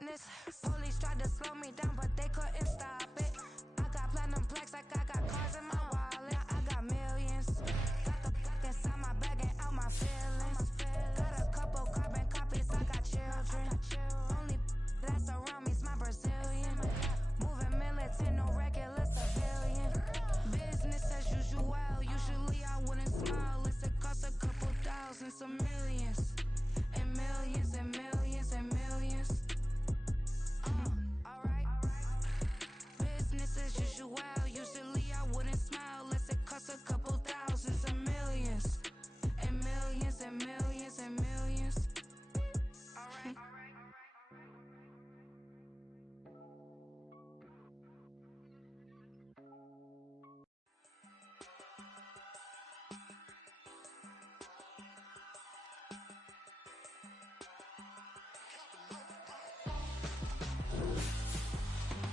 witness. Police tried to slow me down, but they couldn't stop it. I got platinum plaques like I got cars in my wallet. I got millions. Got the block inside my bag and out my feelings. Got a couple carbon copies, I got children. Only that's around me's my Brazilian. Moving militant, no regular civilian. Business as usual, usually I wouldn't smile. It costs a couple thousand, some millions. And millions and millions and millions. Alright. Business as usual, usually I wouldn't smile. Unless it costs a couple thousand, some millions. And millions and millions and millions. Alright.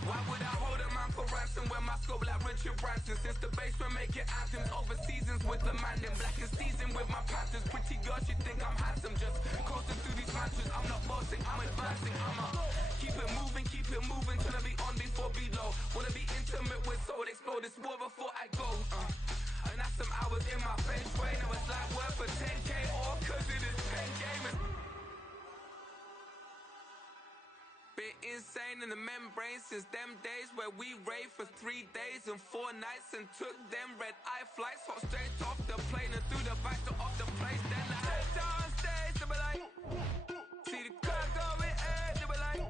Why would I hold a man for ransom when my scope like Richard Branson? Since the basement making anthems over seasons with the man, then black and seasoned with my patterns. Pretty girl, she think I'm handsome. Just coasting through these mansions. I'm not bossing, I'm advancing. I'ma keep it moving till I be on before below. Wanna be intimate with soul, explode this war before I go. And that's some hours in my feng shui. Now it's like work for 10K all cause it is pen gaming. Been insane in the membrane since them days where we raved for 3 days and 4 nights and took them red eye flights, hop straight off the plane and through the back door of the place. Then I head down stage, they be like, see the car going ahead, they be like,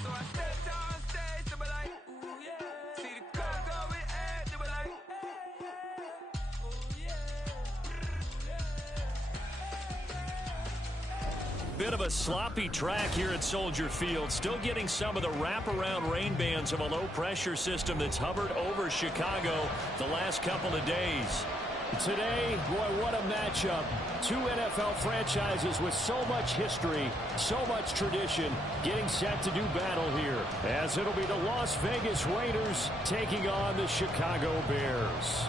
so I step down stage, they be like, ooh yeah, see the car going ahead, they be like, ooh yeah. Bit of a sloppy track here at Soldier Field. Still getting some of the wraparound rain bands of a low-pressure system that's hovered over Chicago the last couple of days. Today, boy, what a matchup. Two NFL franchises with so much history, so much tradition, getting set to do battle here, as it'll be the Las Vegas Raiders taking on the Chicago Bears.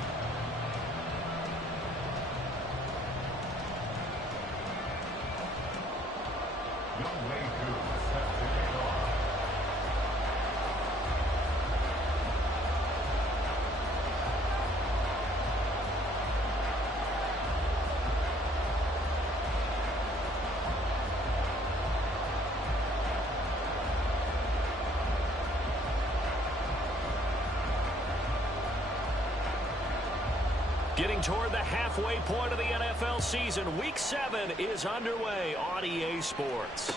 Getting toward the halfway point of the NFL season. Week 7 is underway on EA Sports.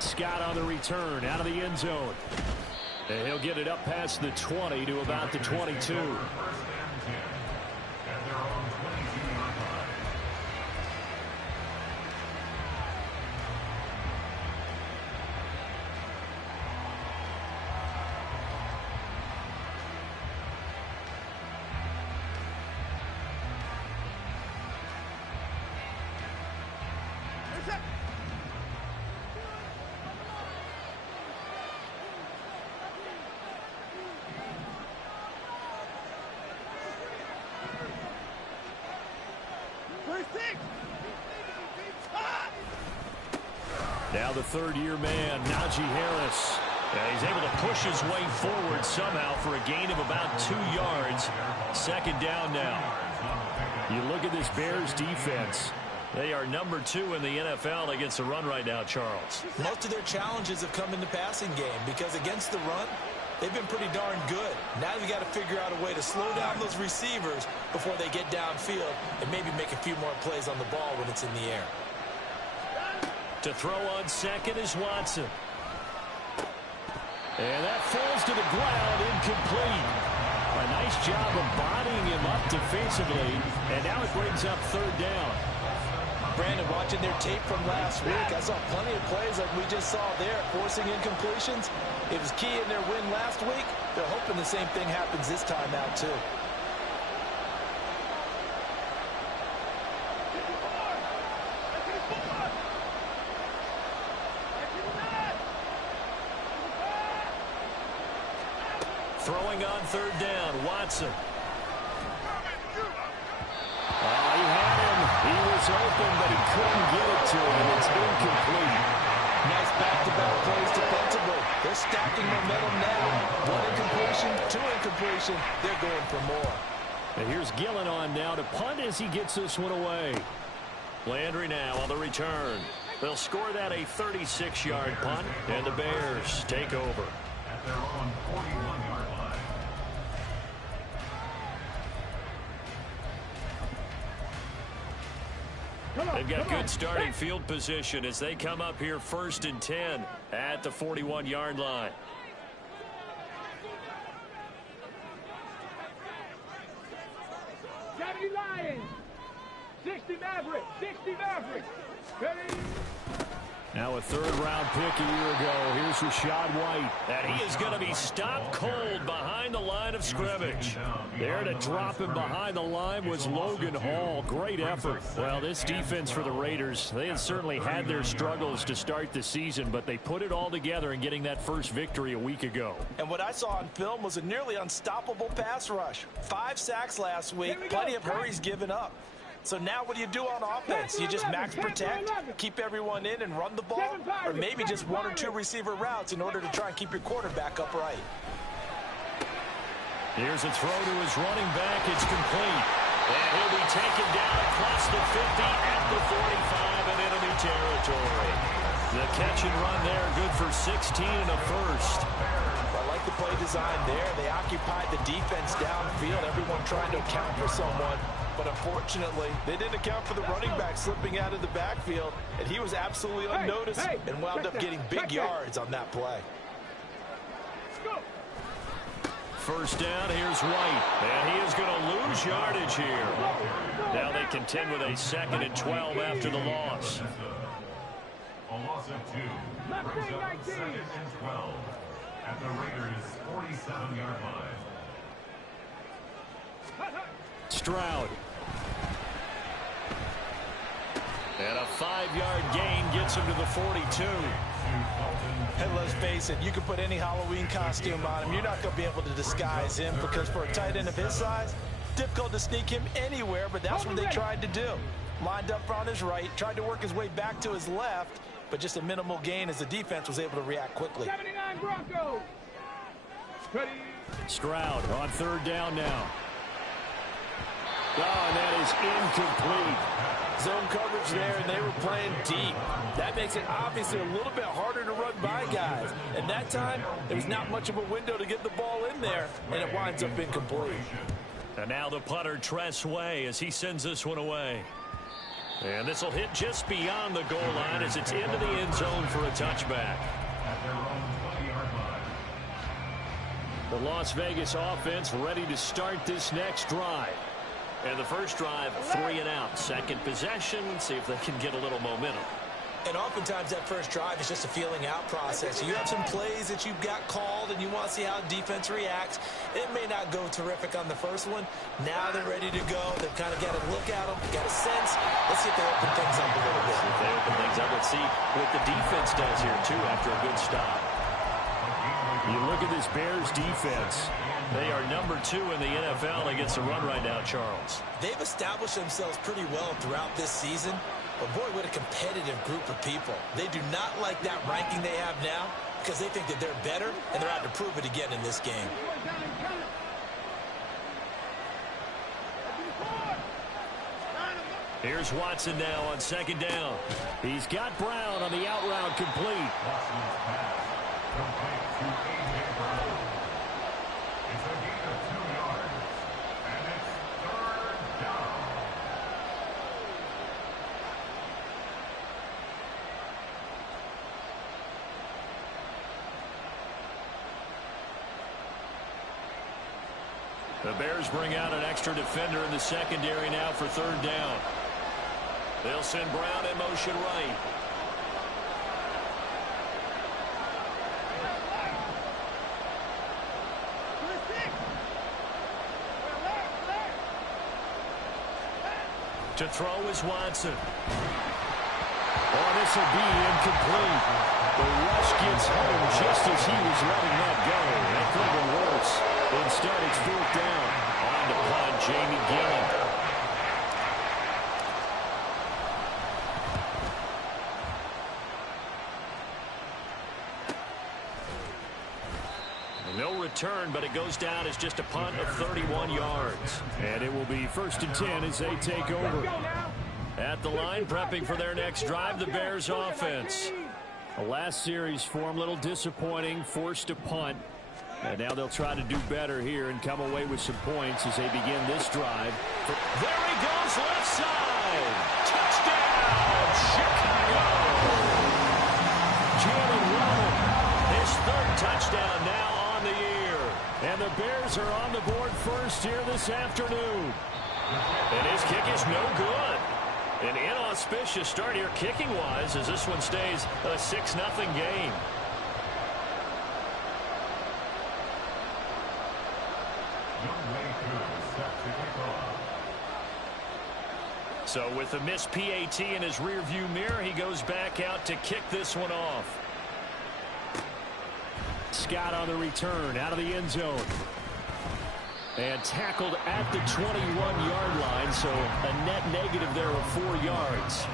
Scott on the return out of the end zone. And he'll get it up past the 20 to about the 22. Now the third-year man, Najee Harris. He's able to push his way forward somehow for a gain of about 2 yards. Second down now. You look at this Bears defense. They are number 2 in the NFL against the run right now, Charles. Most of their challenges have come in the passing game because against the run, they've been pretty darn good. Now they've got to figure out a way to slow down those receivers before they get downfield and maybe make a few more plays on the ball when it's in the air. To throw on second is Watson. And that falls to the ground, incomplete. A nice job of bodying him up defensively, and now it brings up third down. Brandon, watching their tape from last week, I saw plenty of plays like we just saw there, forcing incompletions. It was key in their win last week. They're hoping the same thing happens this time out, too. Throwing on third down, Watson. was open, but he couldn't get it to him. It's incomplete. Nice back-to-back plays defensively. They're stacking momentum now. One incompletion, two incompletion. They're going for more. And here's Gillen on now to punt as he gets this one away. Landry now on the return. They'll score that a 36-yard punt, and the Bears take over. At their own 41-yard line. They've got good starting field position as they come up here 1st and 10 at the 41-yard line. Lions, 60 Mavericks, 60 Mavericks. Ready? Now a third-round pick a year ago. Here's Rachaad White. And he is going to be stopped cold behind the line of scrimmage. There to drop him behind the line was Logan Hall. Great effort. Well, this defense for the Raiders, they had certainly had their struggles to start the season, but they put it all together in getting that first victory a week ago. And what I saw on film was a nearly unstoppable pass rush. 5 sacks last week, plenty of hurries given up. So now what do you do on offense? You just max protect, keep everyone in and run the ball, or maybe just 1 or 2 receiver routes in order to try and keep your quarterback upright. Here's a throw to his running back. It's complete. And he'll be taken down across the 50 at the 45 in enemy territory. The catch and run there, good for 16 and a first. I like the play design there. They occupied the defense downfield, everyone trying to account for someone. But unfortunately, they didn't account for the running back slipping out of the backfield, and he was absolutely unnoticed and wound up getting big yards on that play. First down, here's White, and he is going to lose yardage here. Now they contend with a 2nd and 12 after the loss. A loss of 2 brings up 2nd and 12 at the Raiders' 47-yard line. Stroud. And a 5-yard gain gets him to the 42. And let's face it, you can put any Halloween costume on him. You're not going to be able to disguise him because for a tight end of his size, difficult to sneak him anywhere, but that's what they tried to do. Lined up on his right, tried to work his way back to his left, but just a minimal gain as the defense was able to react quickly. 79 Broncos. Ready? Stroud on 3rd down now. Oh, and that is incomplete. Zone coverage there, and they were playing deep. That makes it obviously a little bit harder to run by guys. And that time, there was not much of a window to get the ball in there, and it winds up incomplete. And now the punter, Tress Way, as he sends this one away. And this will hit just beyond the goal line as it's into the end zone for a touchback. At their own 20-yard line. The Las Vegas offense ready to start this next drive. And the first drive, 3 and out. Second possession, see if they can get a little momentum. And oftentimes that first drive is just a feeling out process. You have some plays that you've got called and you want to see how defense reacts. It may not go terrific on the first one. Now they're ready to go. They've kind of got to look at them, got a sense. Let's see if they open things up a little bit. If they open things up, let's see what the defense does here, too, after a good stop. You look at this Bears defense. They are number 2 in the NFL against the run right now, Charles. They've established themselves pretty well throughout this season. But, boy, what a competitive group of people. They do not like that ranking they have now because they think that they're better, and they're out to prove it again in this game. Here's Watson now on 2nd down. He's got Brown on the out route complete. Watson's pass complete to A.J. Brown. It's a gain of 2 yards, and it's 3rd down. The Bears bring out an extra defender in the secondary now for 3rd down. They'll send Brown in motion right. To throw is Watson. Oh, this will be incomplete. The rush gets home just as he was letting that go. That could have been worse. Instead, it's 4th down. On to punt, Jamie Gillen. return, but it goes down as just a punt of 31 yards. And it will be 1st and 10 as they take over. At the line, prepping for their next drive, the Bears offense. The last series for them, a little disappointing, forced to punt. And now they'll try to do better here and come away with some points as they begin this drive. There he goes, left side. Touchdown, Chicago. Jalen Waddle, his 3rd touchdown now on the year. And the Bears are on the board first here this afternoon. And his kick is no good. An inauspicious start here kicking-wise as this one stays a 6-0 game. So with the missed PAT in his rearview mirror, he goes back out to kick this one off. Scott on the return out of the end zone. And tackled at the 21-yard line, so a net negative there of 4 yards.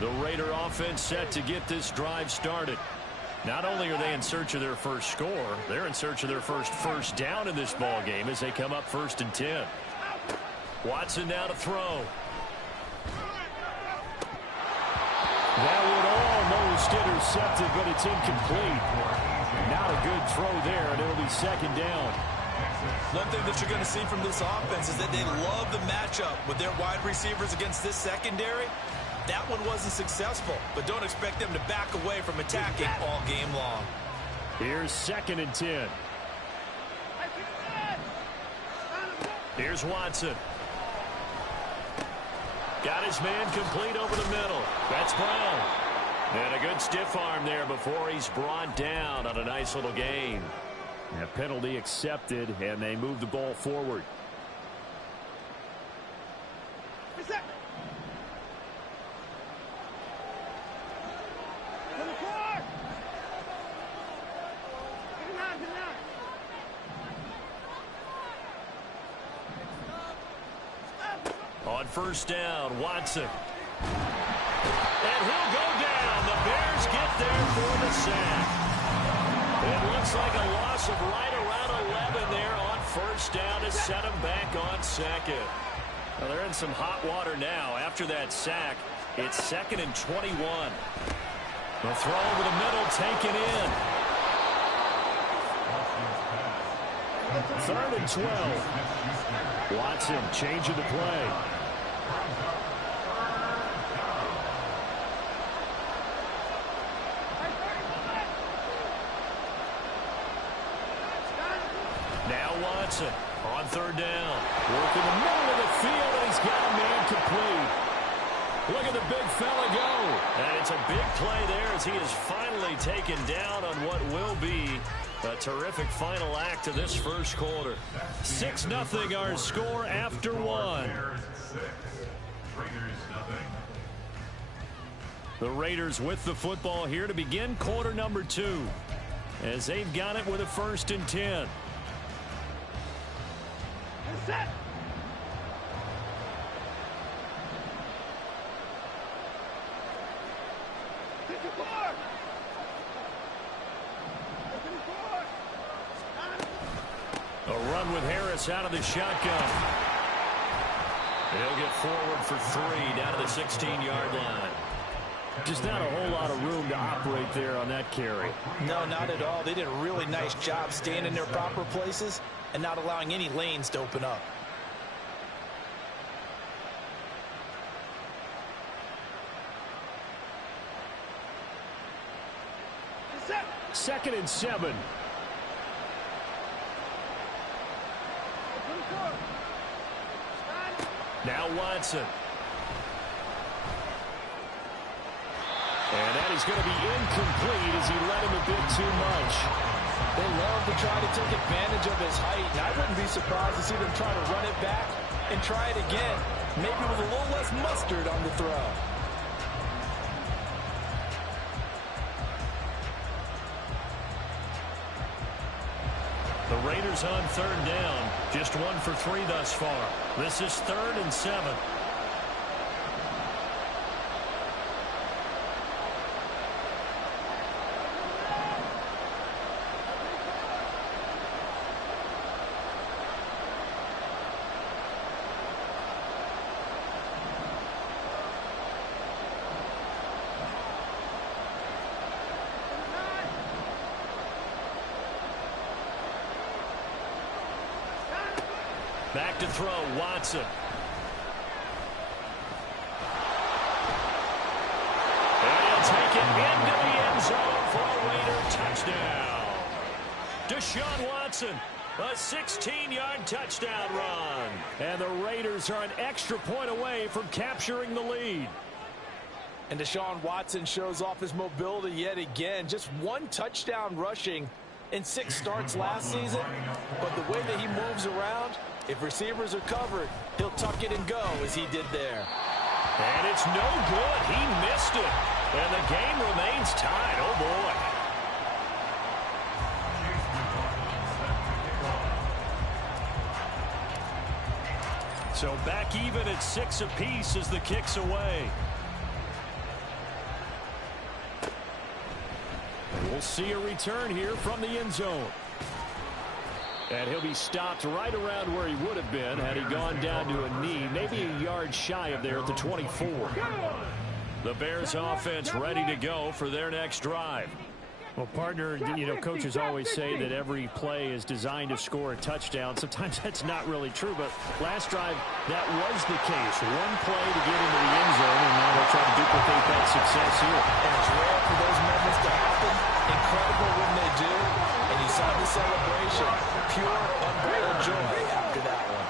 The Raider offense set to get this drive started. Not only are they in search of their first score, they're in search of their first down in this ball game as they come up 1st and 10. Watson now to throw. That would almost intercepted, but it's incomplete. Not a good throw there, and it'll be 2nd down. One thing that you're going to see from this offense is that they love the matchup with their wide receivers against this secondary. That one wasn't successful, but don't expect them to back away from attacking all game long. Here's 2nd and 10. Here's Watson. Got his man complete over the middle. That's Brown. And a good stiff arm there before he's brought down on a nice little gain. A penalty accepted, and they move the ball forward. On 1st down, Watson. And he'll go down. The Bears get there for the sack. It looks like a loss of right around 11 there on 1st down to set them back on 2nd. Well, they're in some hot water now. After that sack, it's 2nd and 21. The throw over the middle taken in. 3rd and 12. Watson changing the play. Now Watson on 3rd down. Working the middle of the field, and he's got a man complete. Look at the big fella go. And it's a big play there as he is finally taken down on what will be a terrific final act of this first quarter. 6-0 our score after 1. The Raiders with the football here to begin quarter number 2 as they've got it with a 1st and 10. Set. A run with Harris out of the shotgun. He'll get forward for 3 down to the 16-yard line. Just not a whole lot of room to operate there on that carry. No, not at all. They did a really nice job staying in their proper places and not allowing any lanes to open up. Second and 7. Now Watson. And that is going to be incomplete as he let him a bit too much. They love to try to take advantage of his height, and I wouldn't be surprised to see them try to run it back and try it again, maybe with a little less mustard on the throw. The Raiders on 3rd down. Just 1 for 3 thus far. This is 3rd and 7. Back to throw, Watson. And he'll take it into the end zone for a Raider touchdown. Deshaun Watson, a 16-yard touchdown run. And the Raiders are an extra point away from capturing the lead. And Deshaun Watson shows off his mobility yet again. Just one touchdown rushing in 6 starts last season. But the way that he moves around, if receivers are covered, he'll tuck it and go as he did there. And it's no good. He missed it. And the game remains tied. Oh, boy. So back even at 6 apiece as the kick's away. And we'll see a return here from the end zone. And he'll be stopped right around where he would have been had he gone down to a knee, maybe a yard shy of there at the 24. The Bears offense ready to go for their next drive. Well, partner, you know, coaches always say that every play is designed to score a touchdown. Sometimes that's not really true, but last drive, that was the case. One play to get into the end zone, and now they'll try to duplicate that success here. And it's rare for those moments to happen. Incredible when they do. And you saw the celebration. Pure, unbridled joy after that one.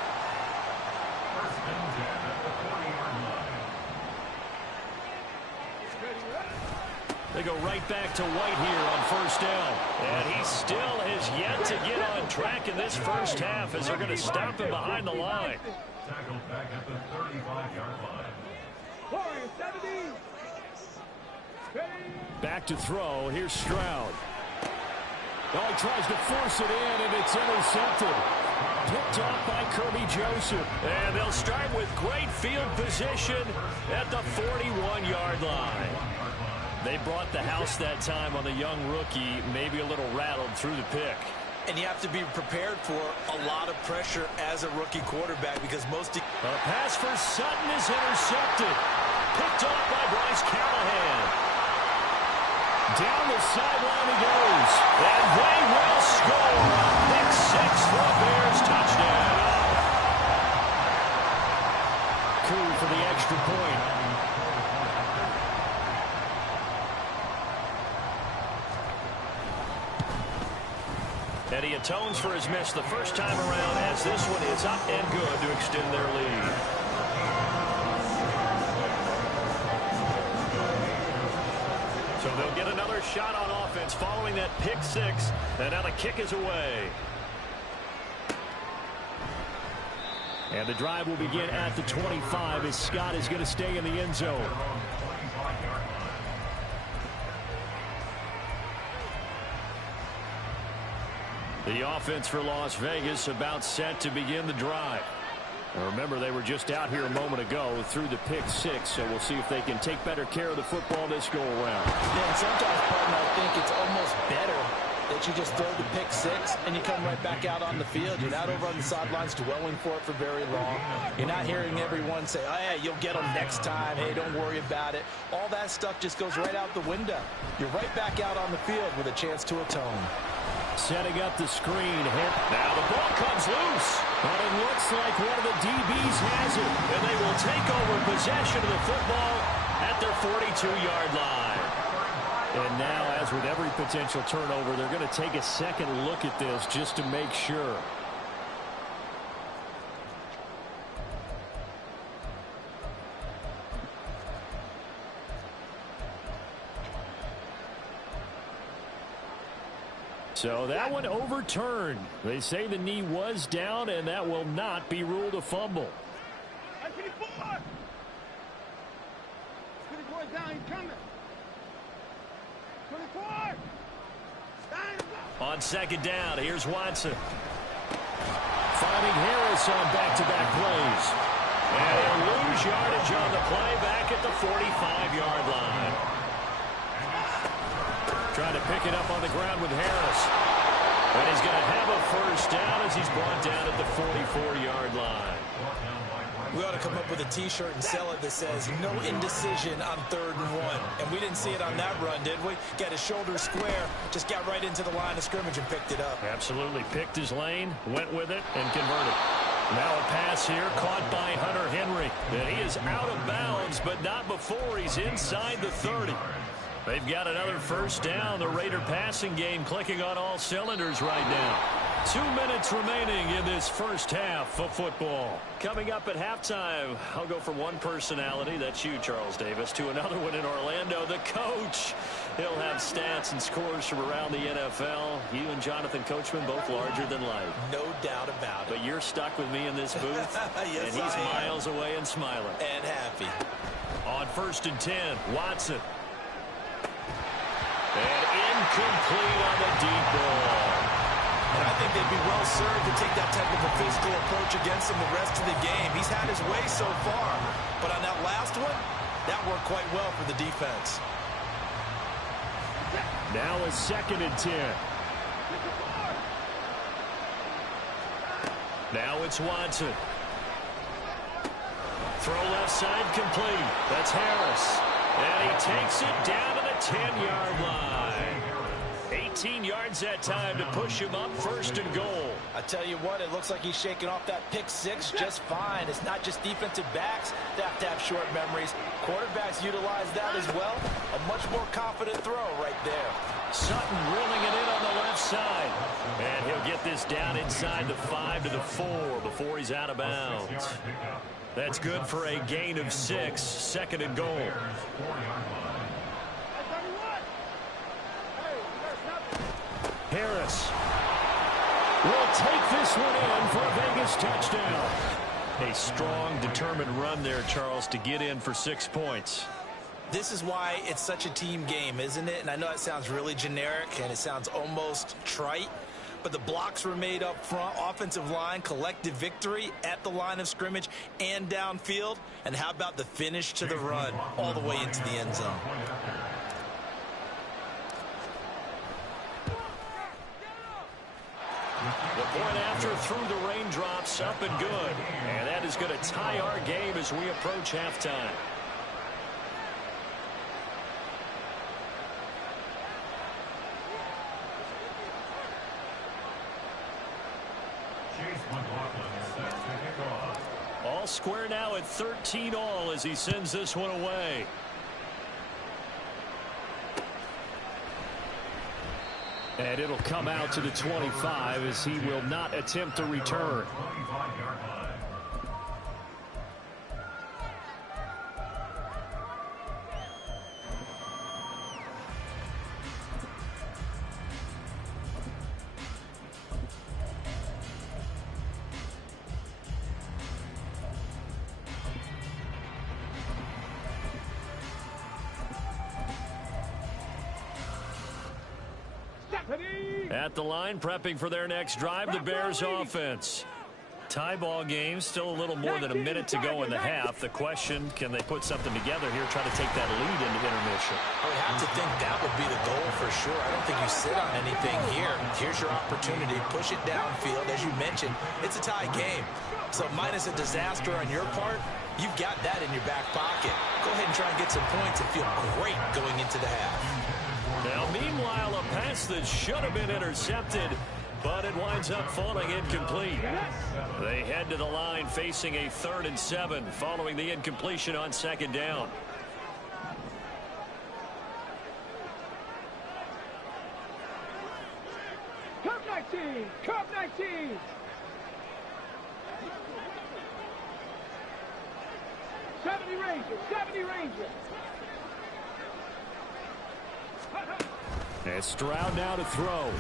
They go right back to White here on first down. And he still has yet to get on track in this first half as they're going to stop him behind the line. Tackled back at the 35-yard line. Back to throw. Here's Stroud. Oh, he tries to force it in, and it's intercepted. Picked off by Kirby Joseph. And they'll start with great field position at the 41-yard line. They brought the house that time on the young rookie, maybe a little rattled through the pick. And you have to be prepared for a lot of pressure as a rookie quarterback because most... A pass for Sutton is intercepted. Picked off by Bryce Callahan. Down the sideline he goes. And they will score. Pick 6 for a Bears touchdown. Coup for the extra point. And he atones for his miss the first time around as this one is up and good to extend their lead. So they'll get another shot on offense following that pick 6. And now the kick is away. And the drive will begin at the 25 as Scott is going to stay in the end zone. The offense for Las Vegas about set to begin the drive. Now remember, they were just out here a moment ago through the pick 6, so we'll see if they can take better care of the football this go around. Yeah, and sometimes, partner, I think it's almost better that you just throw the pick 6 and you come right back out on the field. You're not over on the sidelines dwelling for it for very long. You're not hearing everyone say, oh, hey, you'll get them next time. Hey, don't worry about it. All that stuff just goes right out the window. You're right back out on the field with a chance to atone. Setting up the screen. Now the ball comes loose. But it looks like one of the DBs has it. And they will take over possession of the football at their 42-yard line. And now, as with every potential turnover, they're going to take a second look at this just to make sure. So that one overturned. They say the knee was down, and that will not be ruled a fumble. 24 down, he's coming. 24. On second down, here's Watson. Finding Harris on back-to-back plays. And he'll lose yardage on the play back at the 45-yard line. Trying to pick it up on the ground with Harris. And he's going to have a first down as he's brought down at the 44-yard line. We ought to come up with a T-shirt and sell it that says, no indecision on 3rd and 1. And we didn't see it on that run, did we? Got his shoulder square, just got right into the line of scrimmage and picked it up. Absolutely. Picked his lane, went with it, and converted. Now a pass here caught by Hunter Henry. And he is out of bounds, but not before he's inside the 30. They've got another first down. The Raider passing game clicking on all cylinders right now. 2 minutes remaining in this first half of football. Coming up at halftime, I'll go from one personality, that's you, Charles Davis, to another one in Orlando, the coach. He'll have stats and scores from around the NFL. You and Jonathan Coachman both larger than life. No doubt about it. But you're stuck with me in this booth, yes, and he's miles away and smiling. And happy. On 1st and 10, Watson. And incomplete on the deep ball. And I think they'd be well served to take that type of a physical approach against him the rest of the game. He's had his way so far. But on that last one, that worked quite well for the defense. Now a 2nd and 10. Now it's Watson. Throw left side complete. That's Harris. And he takes it down to the 10-yard line. 18 yards that time to push him up 1st and goal. I tell you what, it looks like he's shaking off that pick six just fine. It's not just defensive backs that have to have short memories. Quarterbacks utilize that as well. A much more confident throw right there. Sutton reeling it in on the left side. And he'll get this down inside the 5 to the 4 before he's out of bounds. That's good for a gain of 6. 2nd and goal. Harris will take this one in for a Vegas touchdown. A strong, determined run there, Charles, to get in for 6 points. This is why it's such a team game, isn't it? And I know it sounds really generic and it sounds almost trite, but the blocks were made up front, offensive line, collective victory at the line of scrimmage and downfield. And how about the finish to the run all the way into the end zone? The point after through the raindrops, up and good. And that is going to tie our game as we approach halftime. All square now at 13-all as he sends this one away. And it'll come out to the 25 as he will not attempt a return. At the line, prepping for their next drive, the Bears offense. Tie ball game, still a little more than a minute to go in the half. The question, can they put something together here, try to take that lead into intermission? I would have to think that would be the goal for sure. I don't think you sit on anything here. Here's your opportunity. Push it downfield. As you mentioned, it's a tie game. So minus a disaster on your part, you've got that in your back pocket. Go ahead and try and get some points and feel great going into the half. Now, meanwhile, a pass that should have been intercepted, but it winds up falling incomplete. They head to the line facing a 3rd and 7 following the incompletion on 2nd down. Cup 19! Cup 19! '70 Rangers! And Stroud now to throw.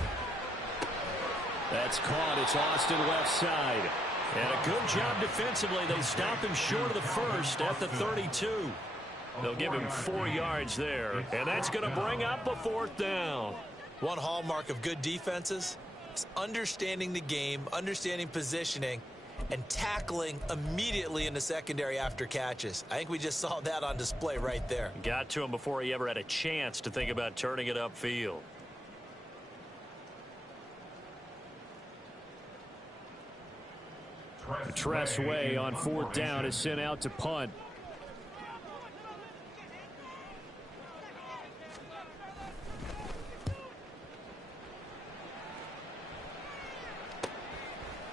That's caught. It's Austin left side. And a good job defensively. They stop him short of the first at the 32. They'll give him 4 yards there. And that's going to bring up a 4th down. One hallmark of good defenses is understanding the game, understanding positioning, and tackling immediately in the secondary after catches. I think we just saw that on display right there. Got to him before he ever had a chance to think about turning it upfield. Tress Way on 4th down is sent out to punt.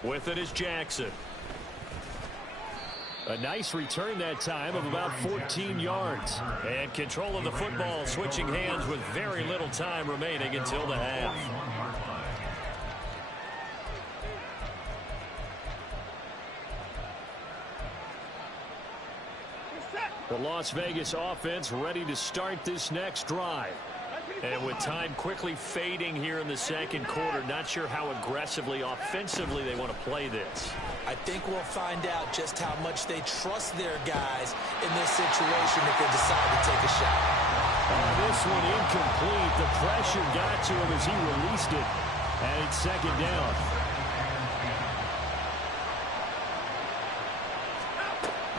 With it is Jackson. A nice return that time of about 14 yards. And control of the football switching hands with very little time remaining until the half. The Las Vegas offense ready to start this next drive. And with time quickly fading here in the second quarter, not sure how aggressively, offensively they want to play this. I think we'll find out just how much they trust their guys in this situation if they decide to take a shot. This one incomplete. The pressure got to him as he released it. And it's second down.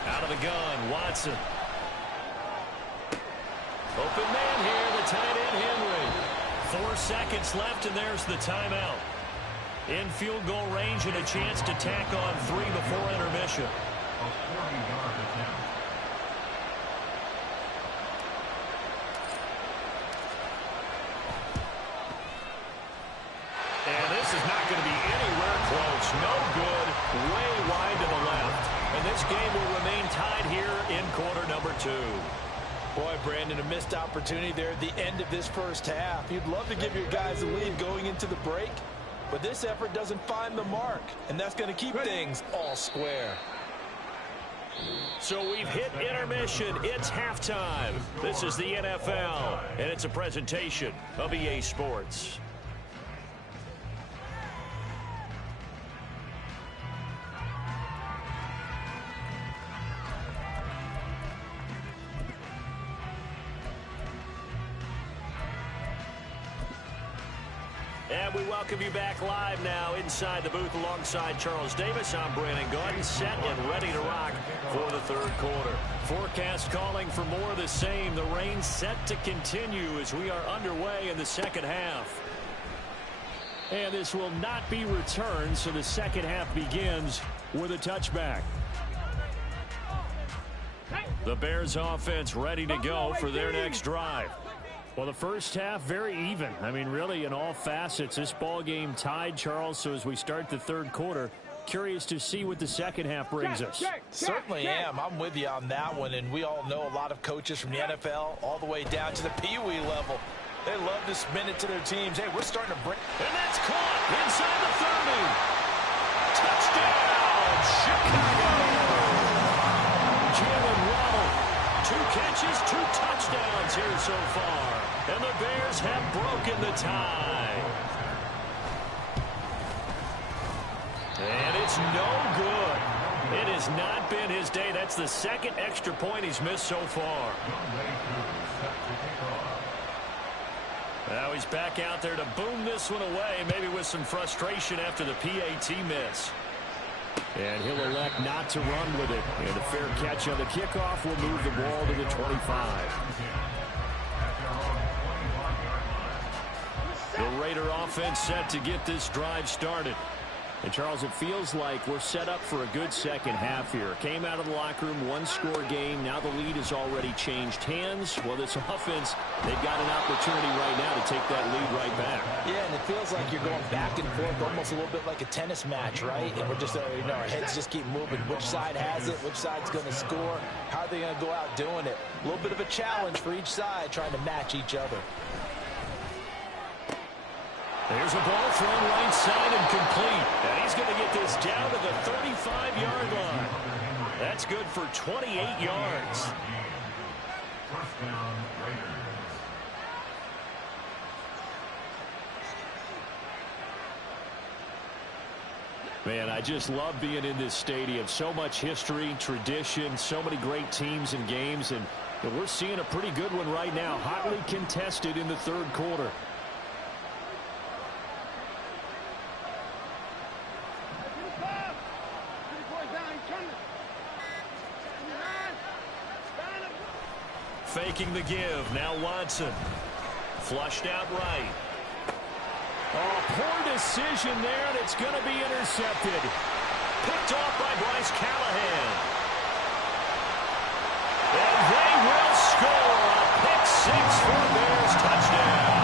Out of the gun, Watson. Open man here, the tight end Henry. 4 seconds left, and there's the timeout. In field goal range and a chance to tack on 3 before intermission. A 40-yard attempt. And this is not going to be anywhere close. No good, way wide to the left. And this game will remain tied here in quarter number 2. Boy, Brandon, a missed opportunity there at the end of this first half. You'd love to give your guys a lead going into the break, but this effort doesn't find the mark, and that's going to keep things all square. So we've hit intermission. It's halftime. This is the NFL, and it's a presentation of EA Sports. And we welcome you back live now inside the booth alongside Charles Davis. I'm Brandon Gaudin, set and ready to rock for the third quarter. Forecast calling for more of the same. The rain set to continue as we are underway in the second half. And this will not be returned, so the second half begins with a touchback. The Bears offense ready to go for their next drive. Well, the first half, very even. I mean, really, in all facets, this ball game tied, Charles. So as we start the third quarter, curious to see what the second half brings us. Certainly am. I'm with you on that one. And we all know a lot of coaches from the NFL all the way down to the Pee Wee level. They love to spin it to their teams. Hey, we're starting to bring. And that's caught inside the 30. Touchdown, Chicago. Jalen Waddle. 2 catches, 2 touchdowns here so far. And the Bears have broken the tie. And it's no good. It has not been his day. That's the second extra point he's missed so far. Now he's back out there to boom this one away, maybe with some frustration after the PAT miss. And he'll elect not to run with it. And a fair catch on the kickoff will move the ball to the 25. The Raider offense set to get this drive started. And, Charles, it feels like we're set up for a good second half here. Came out of the locker room, 1-score game. Now the lead has already changed hands. Well, this offense, they've got an opportunity right now to take that lead right back. Yeah, and it feels like you're going back and forth, almost a little bit like a tennis match, right? And we're just, our heads just keep moving. Which side has it? Which side's going to score? How are they going to go out doing it? A little bit of a challenge for each side, trying to match each other. There's a ball thrown right side and complete. And he's going to get this down to the 35-yard line. That's good for 28 yards. First down, Raiders. Man, I just love being in this stadium. So much history, tradition, so many great teams and games. And we're seeing a pretty good one right now, hotly contested in the third quarter. Faking the give. Now Watson. Flushed out right. Oh, poor decision there, and it's going to be intercepted. Picked off by Bryce Callahan. And they will score a pick six for Bears touchdown.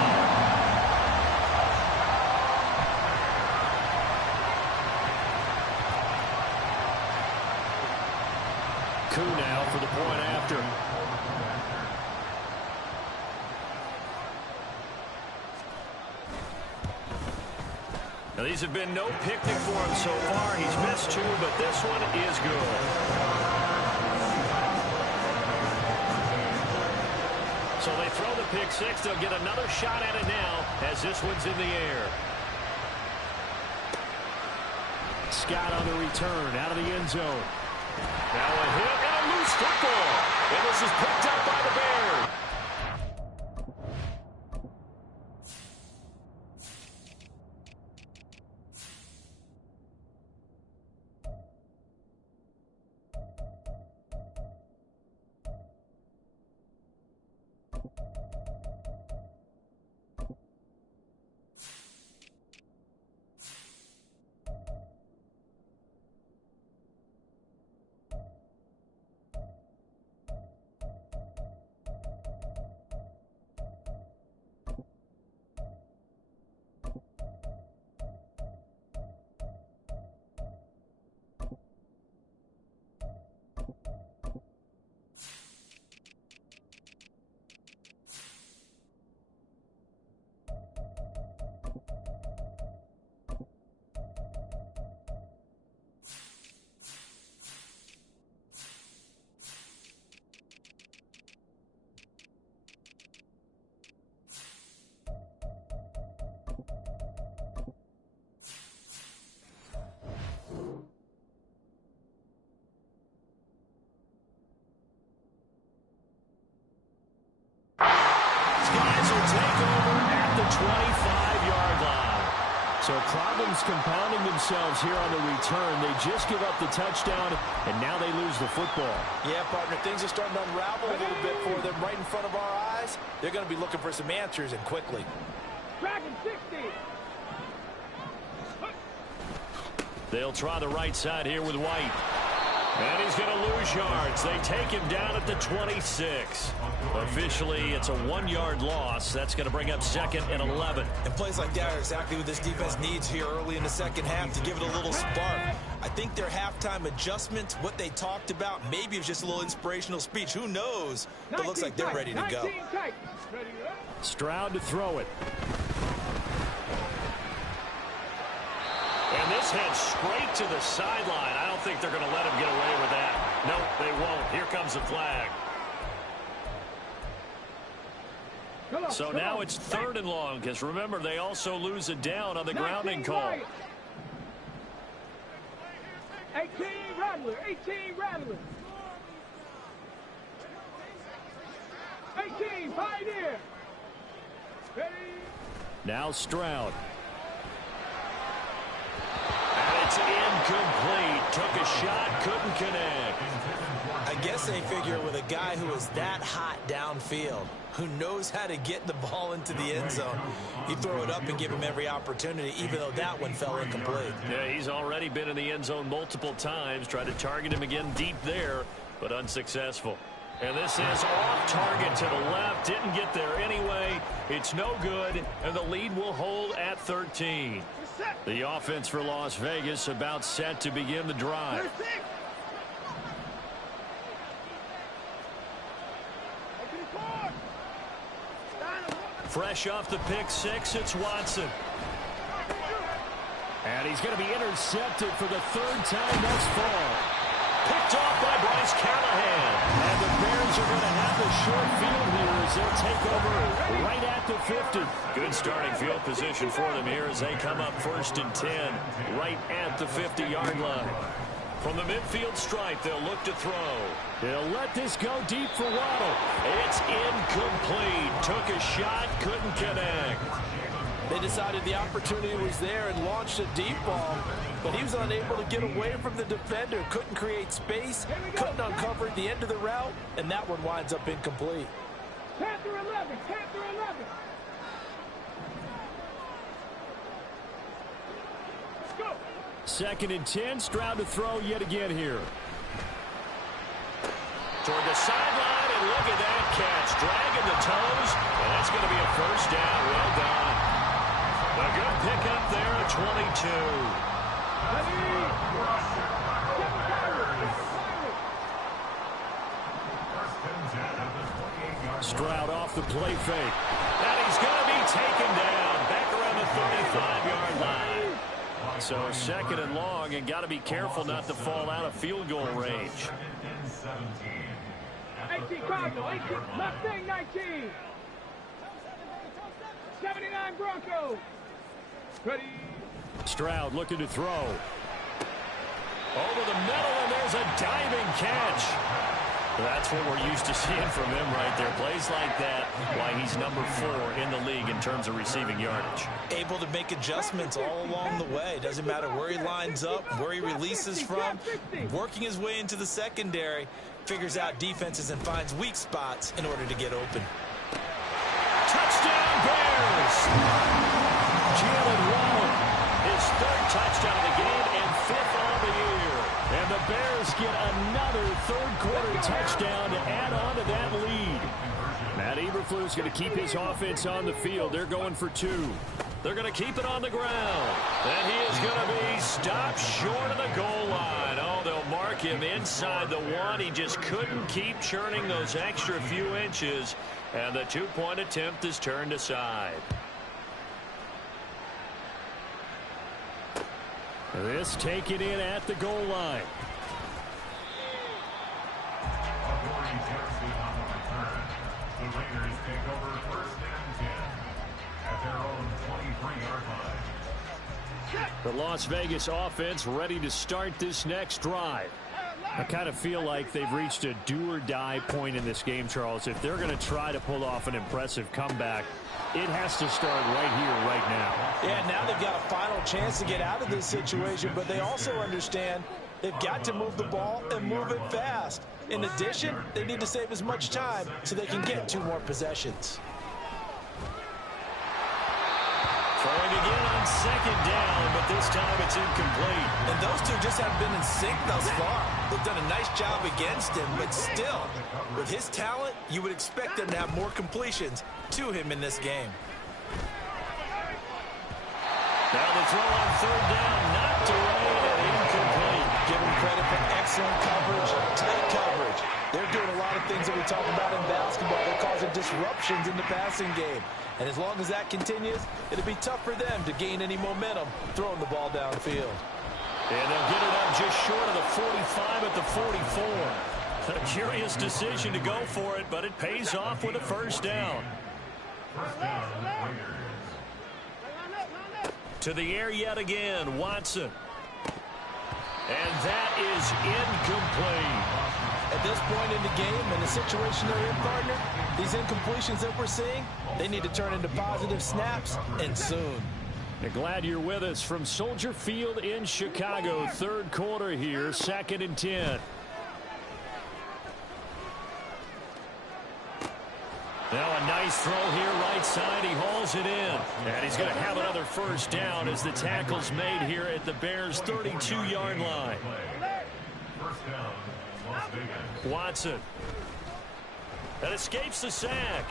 Koo now for the point after. Now, these have been no picnic for him so far. He's missed 2, but this one is good. So they throw the pick 6. They'll get another shot at it now as this one's in the air. Scott on the return out of the end zone. Now a hit and a loose football. And this is picked up by the Bears. So problems compounding themselves here on the return. They just give up the touchdown, and now they lose the football. Yeah, partner, things are starting to unravel a little bit for them right in front of our eyes. They're going to be looking for some answers, and quickly. Dragon 60. They'll try the right side here with White. And he's going to lose yards. They take him down at the 26. Officially, it's a 1-yard loss. That's going to bring up 2nd and 11. And plays like that are exactly what this defense needs here early in the second half to give it a little spark. I think their halftime adjustments, what they talked about, maybe it was just a little inspirational speech. Who knows? But it looks like they're ready to go. Stroud to throw it. And this heads straight to the sideline. I don't think they're going to let him get away with that. Nope, they won't. Here comes the flag. So now it's 3rd and long, because remember, they also lose a down on the grounding call. 18 Rattler, 18 Rattler. 18 Pioneer. Ready? Now Stroud. And it's incomplete. Took a shot, couldn't connect. I guess they figure with a guy who is that hot downfield, who knows how to get the ball into the end zone, you throw it up and give him every opportunity, even though that one fell incomplete. Yeah, he's already been in the end zone multiple times. Tried to target him again deep there, but unsuccessful. And this is off target to the left. Didn't get there anyway. It's no good, and the lead will hold at 13. The offense for Las Vegas about set to begin the drive. Fresh off the pick 6, it's Watson. And he's going to be intercepted for the 3rd time thus far. Picked off by Bryce Callahan. And the Bears are going to have a short field here as they'll take over right at the 50. Good starting field position for them here as they come up 1st and 10 right at the 50-yard line. From the midfield stripe, they'll look to throw. They'll let this go deep for Waddle. It's incomplete. Took a shot, couldn't connect. They decided the opportunity was there and launched a deep ball, but he was unable to get away from the defender, couldn't create space, couldn't uncover the end of the route, and that one winds up incomplete. Panther 11, Panther 11. Let's go. 2nd and 10, Stroud to throw yet again here. Toward the sideline, and look at that catch. Dragging the toes, and that's going to be a 1st down. Well done. A good pickup there at 22. off the play fake. And he's going to be taken down back around the 35-yard line. So second and long, and got to be careful not to fall out of field goal range. 18 Cardinal, 18 Mustang 19. 79 Broncos. Ready. Stroud looking to throw. Over the middle, and there's a diving catch. That's what we're used to seeing from him right there. Plays like that, why he's number 4 in the league in terms of receiving yardage. Able to make adjustments all along the way. Doesn't matter where he lines up, where he releases from. Working his way into the secondary. Figures out defenses and finds weak spots in order to get open. Touchdown Bears! Jalen Waddle, his 3rd touchdown of the game and 5th on the year. And the Bears get another 3rd quarter touchdown to add on to that lead. Matt Eberflus going to keep his offense on the field. They're going for 2. They're going to keep it on the ground. And he is going to be stopped short of the goal line. Oh, they'll mark him inside the 1. He just couldn't keep churning those extra few inches. And the 2-point attempt is turned aside. This taken in at the goal line. The Raiders take over 1st and 10 at their own 23-yard line. The Las Vegas offense ready to start this next drive. I kind of feel like they've reached a do-or-die point in this game, Charles. If they're going to try to pull off an impressive comeback, it has to start right here, right now. Yeah, now they've got a final chance to get out of this situation, but they also understand they've got to move the ball and move it fast. In addition, they need to save as much time so they can get 2 more possessions. Throwing again on 2nd down, but this time it's incomplete. And those two just haven't been in sync thus far. They've done a nice job against him, but still, with his talent, you would expect them to have more completions to him in this game. Now the throw on 3rd down, knocked away and incomplete. Give him credit for excellent coverage, tight coverage. They're doing a lot of things that we talk about in basketball. They're causing disruptions in the passing game. And as long as that continues, it'll be tough for them to gain any momentum throwing the ball downfield. And they'll get it up just short of the 45 at the 44. A curious decision to go for it, but it pays off with a 1st down. To the air yet again, Watson. And that is incomplete. At this point in the game, and the situation they're in, partner, these incompletions that we're seeing, they need to turn into positive snaps, and soon. Glad you're with us from Soldier Field in Chicago. 3rd quarter here, 2nd and 10. Now a nice throw here, right side. He hauls it in. And he's going to have another 1st down as the tackle's made here at the Bears' 32-yard line. Watson. That escapes the sack.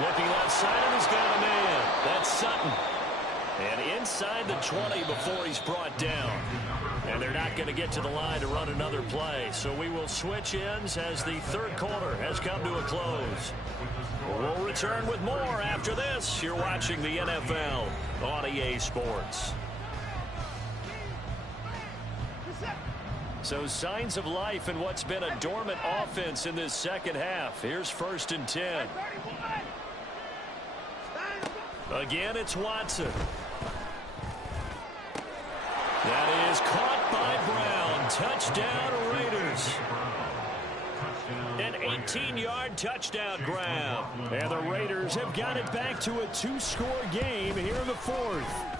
Looking left side, and he's got a man. That's Sutton. And inside the 20 before he's brought down. And they're not going to get to the line to run another play. So we will switch ends as the 3rd quarter has come to a close. We'll return with more after this. You're watching the NFL on EA Sports. So signs of life in what's been a dormant offense in this 2nd half. Here's 1st and 10. Again, it's Watson. That is caught by Brown. Touchdown, Raiders. An 18-yard touchdown grab. And the Raiders have got it back to a 2-score game here in the 4th.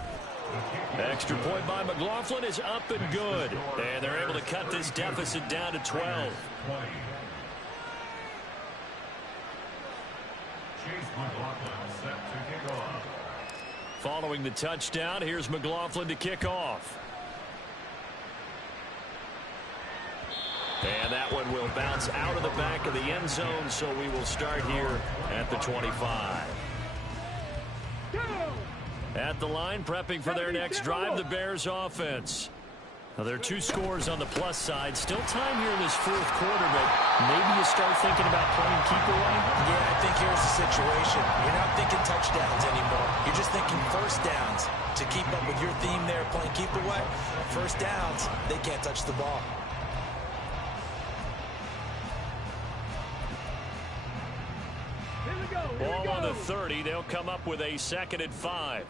Extra point by McLaughlin is up and good. And they're able to cut this deficit down to 12. Following the touchdown, here's McLaughlin to kick off. And that one will bounce out of the back of the end zone, so we will start here at the 25. At the line, prepping for their next drive, the Bears offense. Well, there are 2 scores on the plus side. Still time here in this 4th quarter, but maybe you start thinking about playing keep away? Yeah, I think here's the situation. You're not thinking touchdowns anymore. You're just thinking first downs. To keep up with your theme there, playing keep away, first downs, they can't touch the ball. Here we go. Ball on the 30. They'll come up with a 2nd and 5.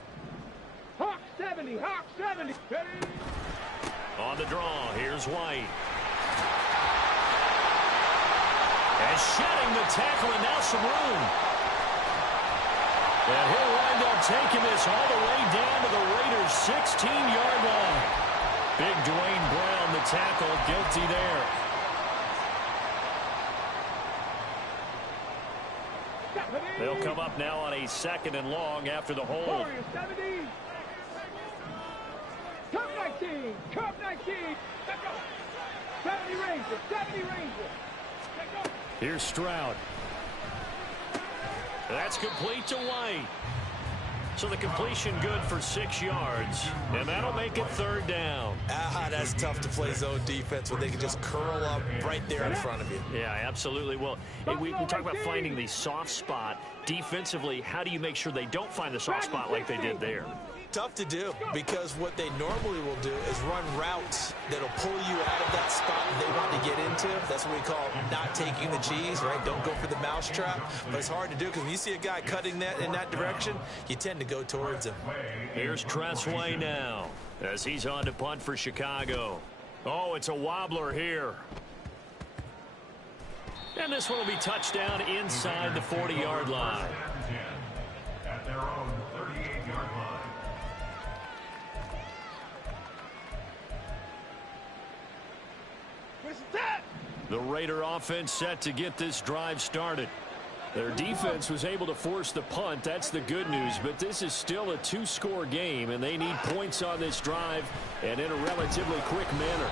Hawk 70. Hawk 70. Ready? On the draw, here's White. And shedding the tackle, and now some room. And he'll wind up taking this all the way down to the Raiders' 16-yard line. Big Dwayne Brown, the tackle, guilty there. They'll come up now on a 2nd and long after the hold. Warriors 70. Cup 19. Cup 19. Let's go. 70 Rangers. 70 Rangers. Let's go. Here's Stroud. That's complete to White. So the completion good for 6 yards. And that'll make it 3rd down. That's tough to play zone defense when they can just curl up right there in front of you. Yeah, absolutely. Well, we talk about finding the soft spot. Defensively, how do you make sure they don't find the soft spot like they did there? Tough to do, because what they normally will do is run routes that'll pull you out of that spot they want to get into. That's what we call not taking the cheese, right? Don't go for the mousetrap. But it's hard to do, because when you see a guy cutting that in that direction, you tend to go towards him. Here's Tressway now as he's on to punt for Chicago. Oh, it's a wobbler here. And this one will be touchdown inside the 40-yard line. At their own 38-yard line. The Raider offense set to get this drive started. Their defense was able to force the punt. That's the good news. But this is still a 2-score game, and they need points on this drive and in a relatively quick manner.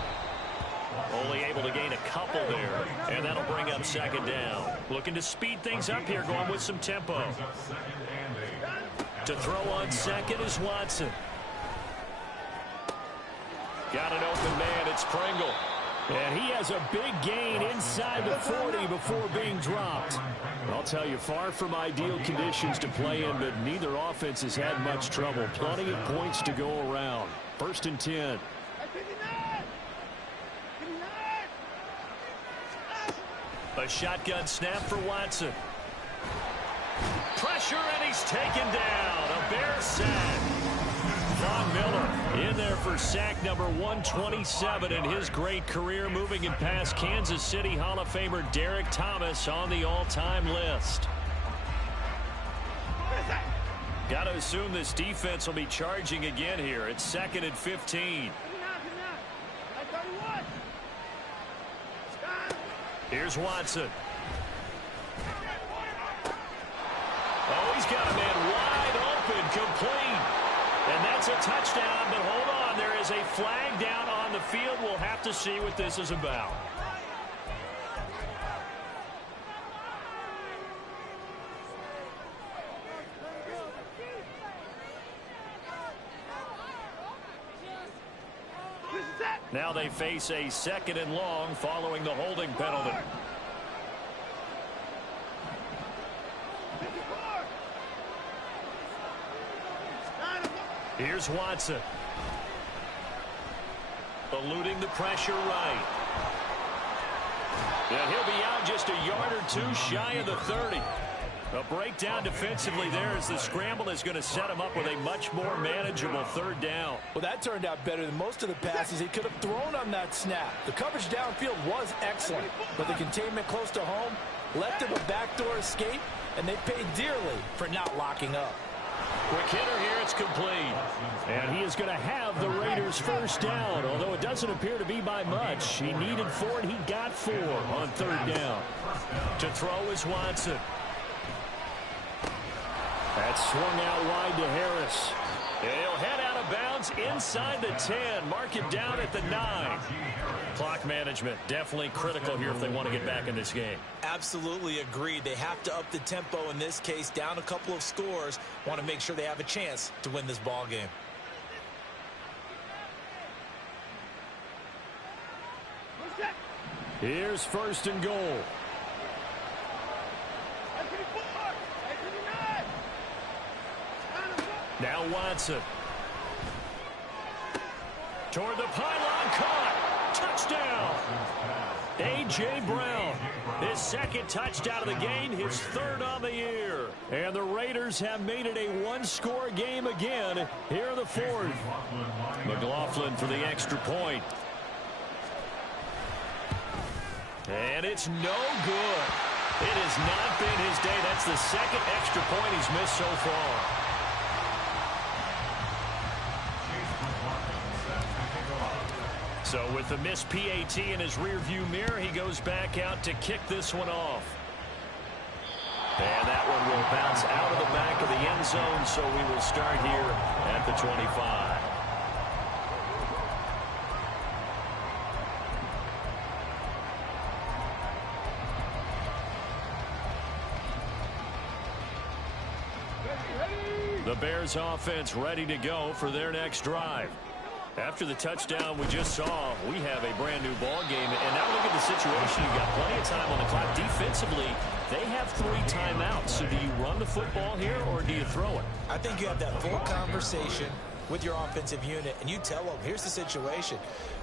Only able to gain a couple there, and that'll bring up 2nd down. Looking to speed things up here, going with some tempo. To throw on 2nd is Watson. Got an open man. It's Pringle. And he has a big gain inside the 40 before being dropped. I'll tell you, far from ideal conditions to play in, but neither offense has had much trouble. Plenty of points to go around. 1st and 10. A shotgun snap for Watson. Pressure, and he's taken down. A Bear sack. Von Miller in there for sack number 127 in his great career, moving it past Kansas City Hall of Famer Derek Thomas on the all-time list. Got to assume this defense will be charging again here. It's 2nd and 15. Here's Watson. Oh, he's got a man wide open, complete. And that's a touchdown, but hold on. There is a flag down on the field. We'll have to see what this is about. Now they face a 2nd and long following the holding penalty. Here's Watson. Eluding the pressure right. And he'll be out just a yard or 2 shy of the 30. A breakdown defensively there as the scramble is going to set him up with a much more manageable 3rd down. Well, that turned out better than most of the passes he could have thrown on that snap. The coverage downfield was excellent, but the containment close to home left him a backdoor escape, and they paid dearly for not locking up. Quick hitter here, it's complete. And he is going to have the Raiders' 1st down, although it doesn't appear to be by much. He needed 4, and he got 4 on 3rd down. To throw is Watson. That's swung out wide to Harris. And he'll head out of bounds inside the 10. Mark it down at the 9. Clock management definitely critical here if they want to get back in this game. Absolutely agreed. They have to up the tempo in this case, down a couple of scores. Want to make sure they have a chance to win this ball game. Here's first and goal. Now Watson. Toward the pylon, caught. Touchdown. A.J. Brown. His second touchdown of the game, his third on the year. And the Raiders have made it a one-score game again here in the fourth. McLaughlin for the extra point. And it's no good. It has not been his day. That's the second extra point he's missed so far. So with the missed PAT in his rearview mirror, he goes back out to kick this one off. And that one will bounce out of the back of the end zone, so we will start here at the 25. The Bears offense ready to go for their next drive. After the touchdown we just saw, we have a brand new ball game. And now look at the situation. You've got plenty of time on the clock. Defensively, they have 3 timeouts. So do you run the football here or do you throw it? I think you have that full conversation with your offensive unit, and you tell them, here's the situation.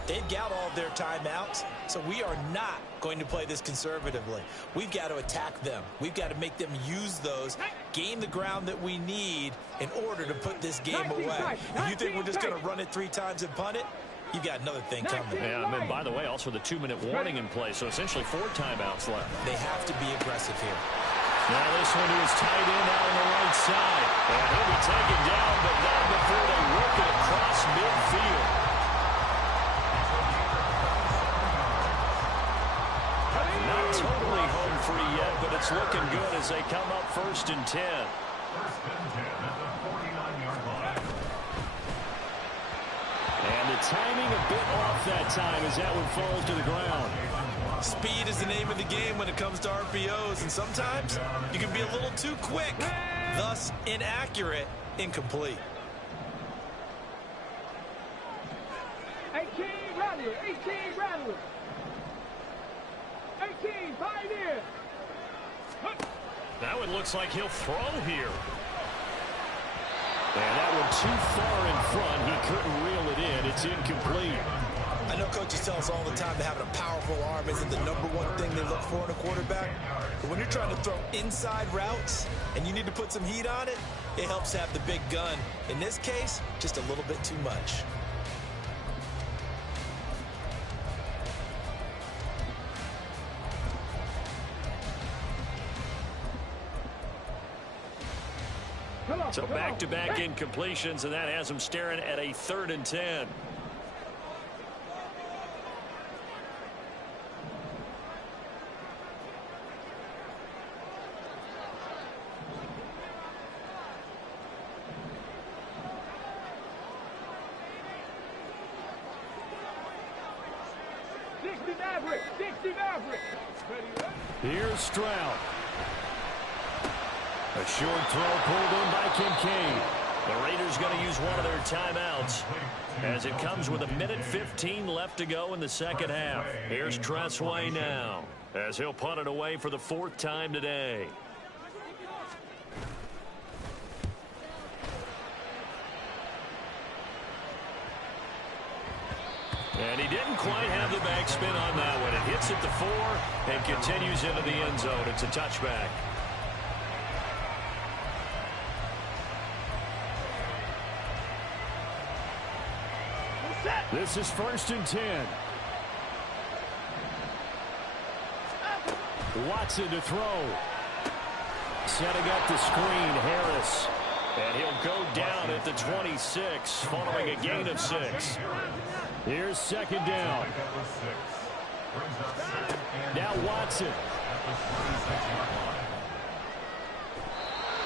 They've got all their timeouts, so we are not going to play this conservatively. We've got to attack them. We've got to make them use those, gain the ground that we need in order to put this game away. If you think we're just going to run it 3 times and punt it, you've got another thing coming. Yeah, and by the way, also the 2-minute warning in play, so essentially 4 timeouts left. They have to be aggressive here. Now this one is tight end out on the right side. And he'll be taken down, but not before they work it across midfield. Not totally home free yet, but it's looking good as they come up 1st and 10. First and 10 at the 49-yard line. And the timing a bit off that time as that one falls to the ground. Speed is the name of the game when it comes to RPOs, and sometimes you can be a little too quick, thus inaccurate, incomplete. 18 Rattler, 18 Rattler. 18 Pioneer. Now it looks like he'll throw here. And that one too far in front. He couldn't reel it in. It's incomplete. I know coaches tell us all the time that having a powerful arm isn't the #1 thing they look for in a quarterback. But when you're trying to throw inside routes and you need to put some heat on it, it helps have the big gun. In this case, just a little bit too much. So back-to-back incompletions, and that has him staring at a 3rd and 10. Here's Stroud. A short throw pulled in by Kincaid. The Raiders going to use one of their timeouts as it comes with 1:15 left to go in the second half. Here's Tressway now as he'll punt it away for the 4th time today. And he didn't quite have the backspin on that one. It hits at the 4 and continues into the end zone. It's a touchback. This is 1st and 10. Watson to throw. Setting up the screen, Harris. And he'll go down at the 26 following a gain of 6. Here's 2nd down. Now Watson.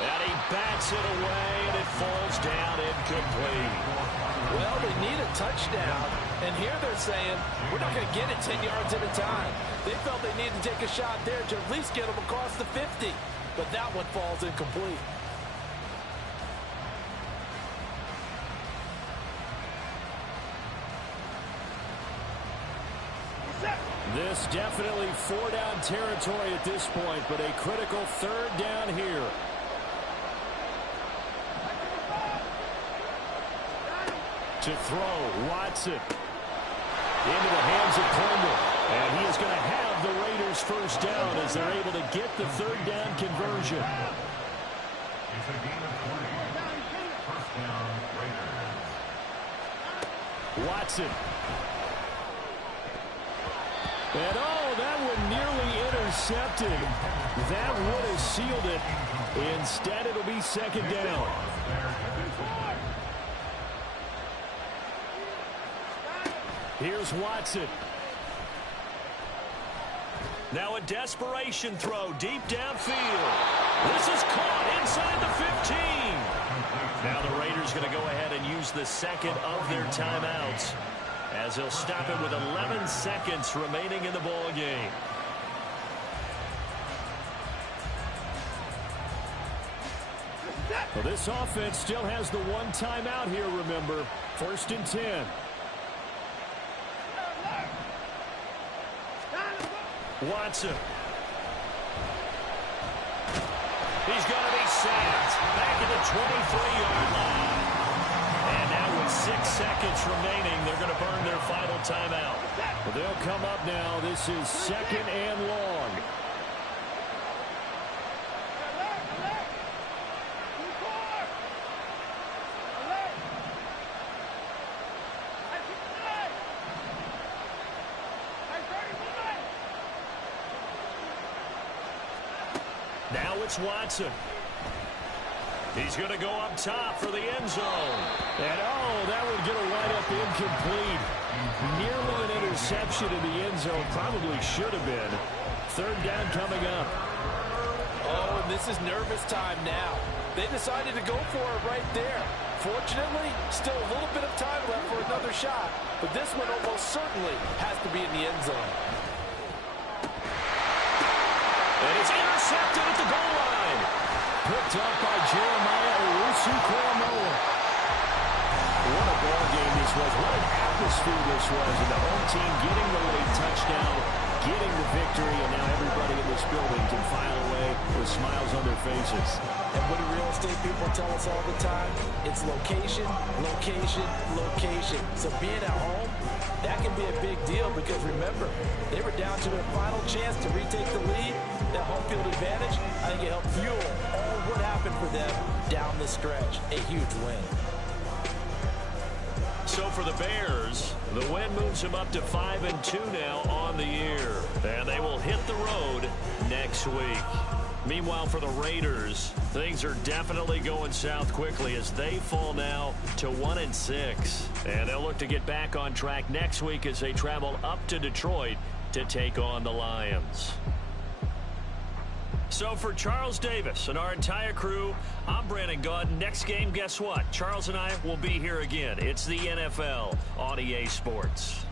And he bats it away, and it falls down incomplete. Well, they need a touchdown, and here they're saying, we're not going to get it 10 yards at a time. They felt they needed to take a shot there to at least get them across the 50, but that one falls incomplete. This definitely 4-down territory at this point, but a critical 3rd down here. To throw, Watson. Into the hands of Pringle. And he is going to have the Raiders first down as they're able to get the 3rd down conversion. It's a gain of 3. First down, Raiders. Watson. And that one nearly intercepted. That would have sealed it. Instead, it'll be 2nd down. Here's Watson. Now a desperation throw deep downfield. This is caught inside the 15. Now the Raiders going to go ahead and use the second of their timeouts, as they'll stop it with 11 seconds remaining in the ball game. Well, this offense still has the one timeout here, remember. 1st and 10. Watson. He's going to be sacked back at the 23-yard line. And now with 6 seconds remaining, they're going to burn their final timeout. Well, they'll come up now. This is 2nd and long. Now it's Watson. He's going to go up top for the end zone. And, that would get a wind up incomplete. Nearly an interception in the end zone. Probably should have been. 3rd down coming up. Oh, and this is nervous time now. They decided to go for it right there. Fortunately, still a little bit of time left for another shot. But this one almost certainly has to be in the end zone. And it's intercepted at the goal line. Picked up by Jeremiah Owusu-Koramoah. What a ball game this was. What an atmosphere this was. And the home team getting the late touchdown, getting the victory, and now everybody in this building can file away with smiles on their faces. And what do real estate people tell us all the time? It's location, location, location. So being at home, that can be a big deal because, remember, they were down to their final chance to retake the lead. That home field advantage, I think it helped fuel all what happened for them down the stretch. A huge win. So for the Bears, the win moves them up to 5-2 now on the year. And they will hit the road next week. Meanwhile, for the Raiders, things are definitely going south quickly as they fall now to 1-6. And they'll look to get back on track next week as they travel up to Detroit to take on the Lions. So for Charles Davis and our entire crew, I'm Brandon Gaudin. Next game, guess what? Charles and I will be here again. It's the NFL on EA Sports.